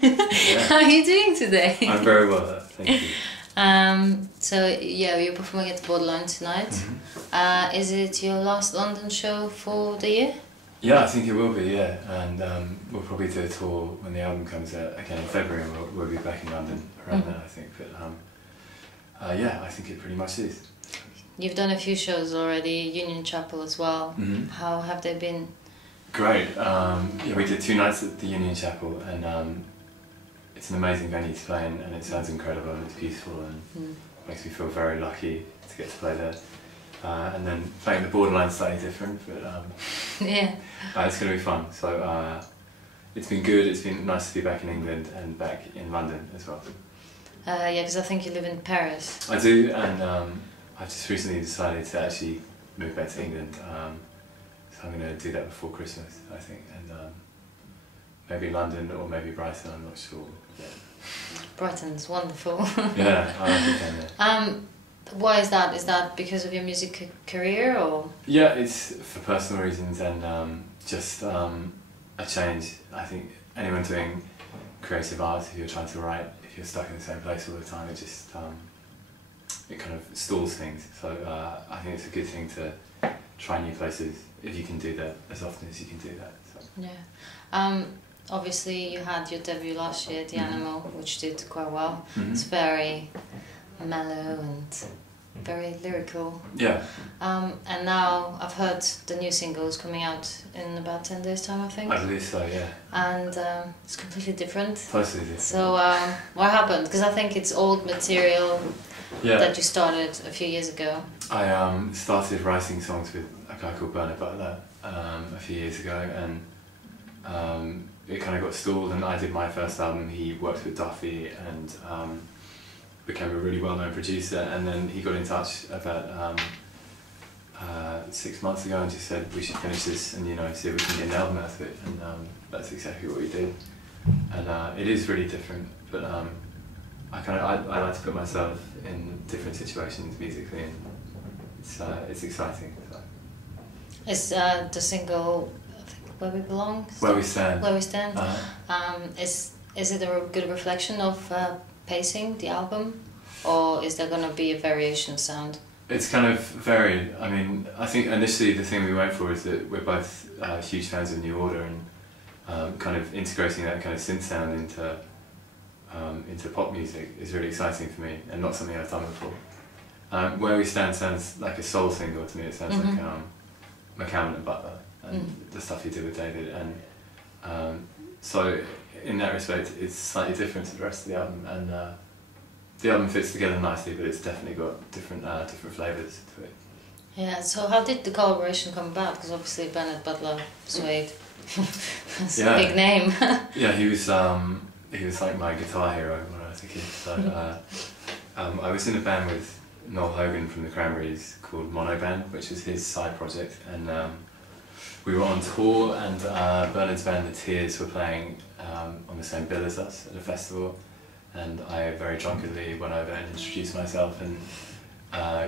Yeah. How are you doing today? I'm very well, thank you. So yeah, you're performing at the Borderline tonight. Is it your last London show for the year? Yeah, I think it will be, yeah. And we'll probably do a tour when the album comes out again in February, and we'll be back in London around then, I think. But yeah, I think it pretty much is. You've done a few shows already, Union Chapel as well. How have they been? Great. Yeah, we did 2 nights at the Union Chapel, and it's an amazing venue to play in, and it sounds incredible and it's beautiful, and makes me feel very lucky to get to play there. And then playing the Borderline slightly different, but Yeah. it's going to be fun. So it's been good. It's been nice to be back in England and back in London as well. Yeah, because I think you live in Paris. I do, and I've just recently decided to actually move back to England. So I'm going to do that before Christmas, I think, and maybe London or maybe Brighton. I'm not sure yet. Brighton's wonderful. Yeah, I like it down there. Why is that? Is that because of your music career, or? Yeah, it's for personal reasons and just a change. I think anyone doing creative art, if you're trying to write, if you're stuck in the same place all the time, it just it kind of stalls things. So I think it's a good thing to try new places if you can do that as often as you can do that. So. Yeah. Obviously, you had your debut last year, The Animal, which did quite well. It's very mellow and very lyrical. Yeah. And now I've heard the new single is coming out in about 10 days' time, I think. I believe so, yeah. And it's completely different. Totally different. So what happened? Because I think it's old material that you started a few years ago. I started writing songs with a guy called Bernard Butler a few years ago, and it kind of got stalled, and I did my first album. He worked with Duffy and became a really well-known producer, and then he got in touch about 6 months ago and just said we should finish this and see if we can get an album out of it, and that's exactly what we did. And it is really different, but I like to put myself in different situations musically, and it's exciting. So. Is the single Where We Belong? Where We Stand. Where We Stand. Is it a good reflection of Pacing, the album, or is there going to be a variation sound? It's kind of varied. I mean, I think initially the thing we went for is that we're both huge fans of New Order, and kind of integrating that kind of synth sound into pop music is really exciting for me, and not something I've done before. Where We Stand sounds like a soul single to me. It sounds like McCammon and Butler and the stuff he did with David, and so in that respect it's slightly different to the rest of the album, and the album fits together nicely, but it's definitely got different flavours to it. Yeah, so how did the collaboration come about? Because obviously Bernard Butler, Suede, that's a big name. Yeah, he was like my guitar hero when I was a kid. So I was in a band with Noel Hogan from the Cranberries called Mono Band, which is his side project, and we were on tour, and Bernard's band, The Tears, were playing on the same bill as us at a festival, and I very drunkenly went over and introduced myself and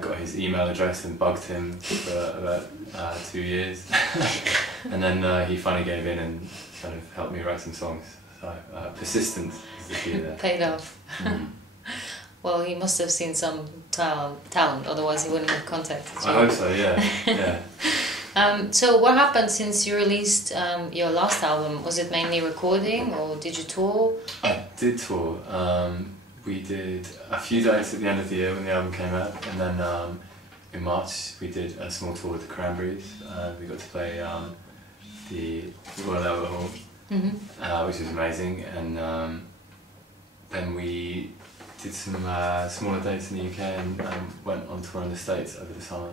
got his email address and bugged him for about 2 years. And then he finally gave in and kind of helped me write some songs. So persistence is the key there. Paid off. Well, he must have seen some talent, otherwise he wouldn't have contacted you. I hope so, yeah. So what happened since you released your last album? Was it mainly recording, or did you tour? I did tour. We did a few dates at the end of the year when the album came out, and then in March we did a small tour with the Cranberries. We got to play the Royal Albert Hall, which was amazing, and then we did some smaller dates in the UK and went on tour in the States over the summer.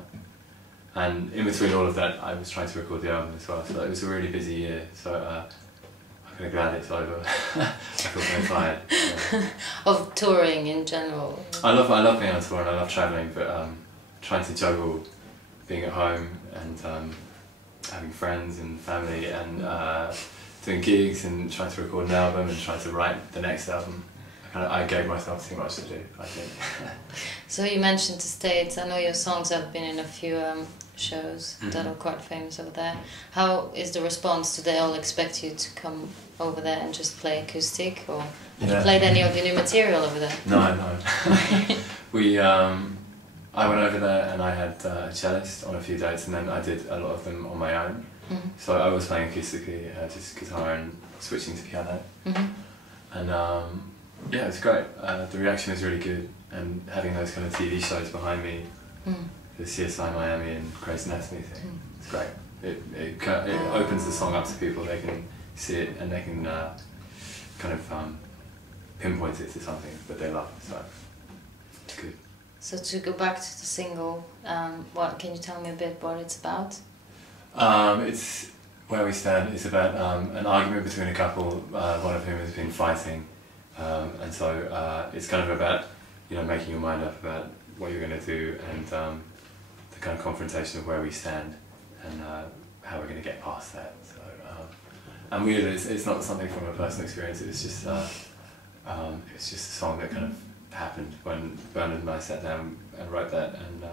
And in between all of that, I was trying to record the album as well, so it was a really busy year. So I'm kind of glad it's over. I feel very tired. So. Of touring in general? I love being on tour and I love travelling, but trying to juggle being at home and having friends and family and doing gigs and trying to record an album and trying to write the next album I gave myself too much to do, I think. So you mentioned the States. I know your songs have been in a few shows that are quite famous over there. How is the response? Do they all expect you to come over there and just play acoustic, or have you played any of your new material over there? No. I went over there and I had a cellist on a few dates, and then I did a lot of them on my own. So I was playing acoustically, just guitar and switching to piano. And yeah, it's great. The reaction is really good, and having those kind of TV shows behind me, the CSI Miami and Grey's Anatomy thing, it's great. It opens the song up to people. They can see it and they can kind of pinpoint it to something that they love. So it's good. So to go back to the single, what can you tell me a bit what it's about? It's Where We Stand. It's about an argument between a couple, one of whom has been fighting, and so it's kind of about making your mind up about what you're going to do, and the kind of confrontation of where we stand and how we're going to get past that. So and weird, it's not something from a personal experience. It's just a song that kind of happened when Bernard and I sat down and wrote that, and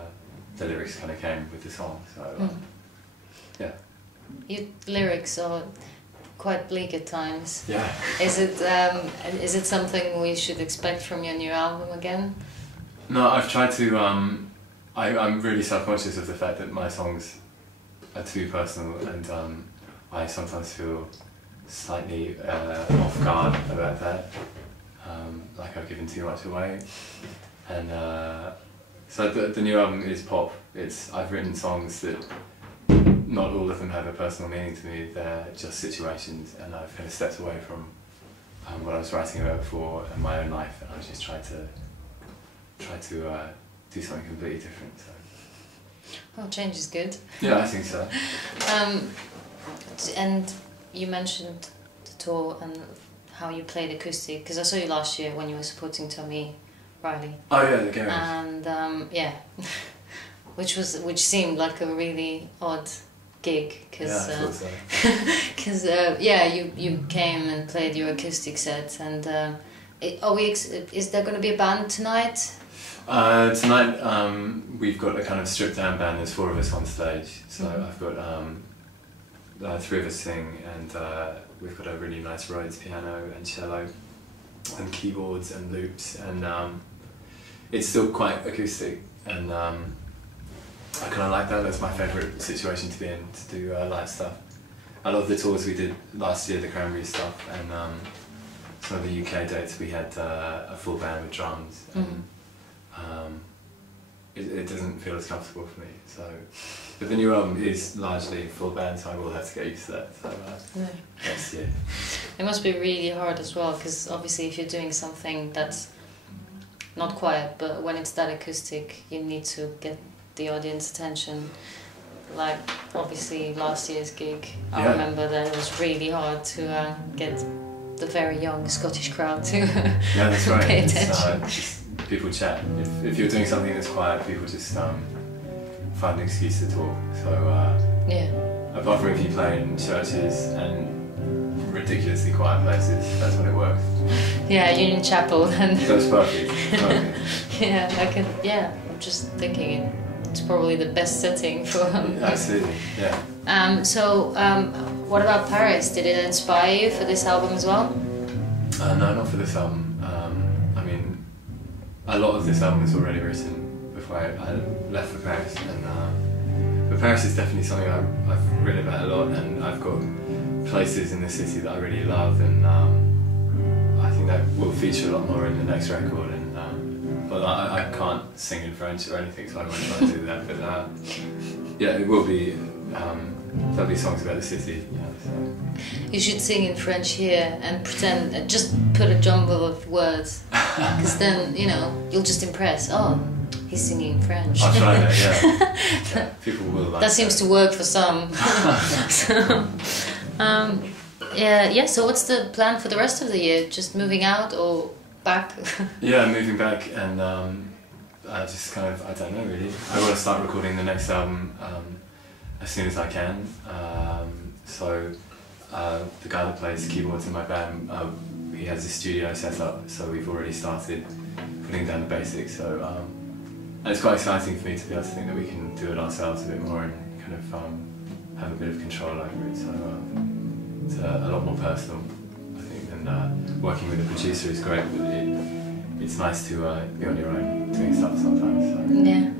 the lyrics kind of came with the song. So yeah. Your lyrics are quite bleak at times. Yeah. Is it something we should expect from your new album again? No, I've tried to. I'm really self-conscious of the fact that my songs are too personal, and I sometimes feel slightly off guard about that. Like I've given too much away, and so the new album is pop. I've written songs that not all of them have a personal meaning to me. They're just situations, and I've kind of stepped away from what I was writing about before in my own life, and I've just tried to do something completely different. So. Well, change is good. Yeah, I think so. And you mentioned the tour and how you played acoustic, because I saw you last year when you were supporting Tommy Riley. Oh yeah, the Garage. And yeah, which seemed like a really odd gig, because you came and played your acoustic set, and is there going to be a band tonight? Tonight we've got a kind of stripped down band. There's 4 of us on stage, so I've got 3 of us sing, and we've got a really nice Rhodes piano and cello and keyboards and loops, and it's still quite acoustic, and I kind of like that. That's my favourite situation to be in, to do live stuff. A lot of the tours we did last year, the Cranberries stuff, and some of the UK dates, we had a full band with drums, and it doesn't feel as comfortable for me. So, but the new album is largely full band, so I will have to get used to that. So next year. It must be really hard as well, because obviously if you're doing something that's not quiet, but when it's that acoustic, you need to get the audience attention. Like obviously last year's gig, I remember that it was really hard to get the very young Scottish crowd to that's right. pay attention. Just people chat. If you're doing something that's quiet, people just find an excuse to talk. So apart from if you play in churches and ridiculously quiet places, that's when it works. Yeah, Union Chapel and that's perfect. I'm just thinking it's probably the best setting for absolutely, yeah. What about Paris? Did it inspire you for this album as well? No, not for this album. I mean, a lot of this album was already written before I left for Paris, and but Paris is definitely something I've written about a lot, and I've got places in the city that I really love, and I think that will feature a lot more in the next record. And but I can't sing in French or anything, so I won't try to do that. But yeah, it will be. There'll be songs about the city. You should sing in French here and pretend, just put a jumble of words, because then you'll just impress. Oh, he's singing in French. I'll try that. Yeah. People will like that. Seems to work for some. So what's the plan for the rest of the year? Just moving out or back? Yeah, moving back, and just kind of, I don't know really. I want to start recording the next album as soon as I can. So the guy that plays keyboards in my band, he has a studio set up, so we've already started putting down the basics. So and it's quite exciting for me to be able to think that we can do it ourselves a bit more and kind of have a bit of control over it. So it's a lot more personal, I think, than working with a producer is great, but it's nice to be on your own doing stuff sometimes. So. Yeah.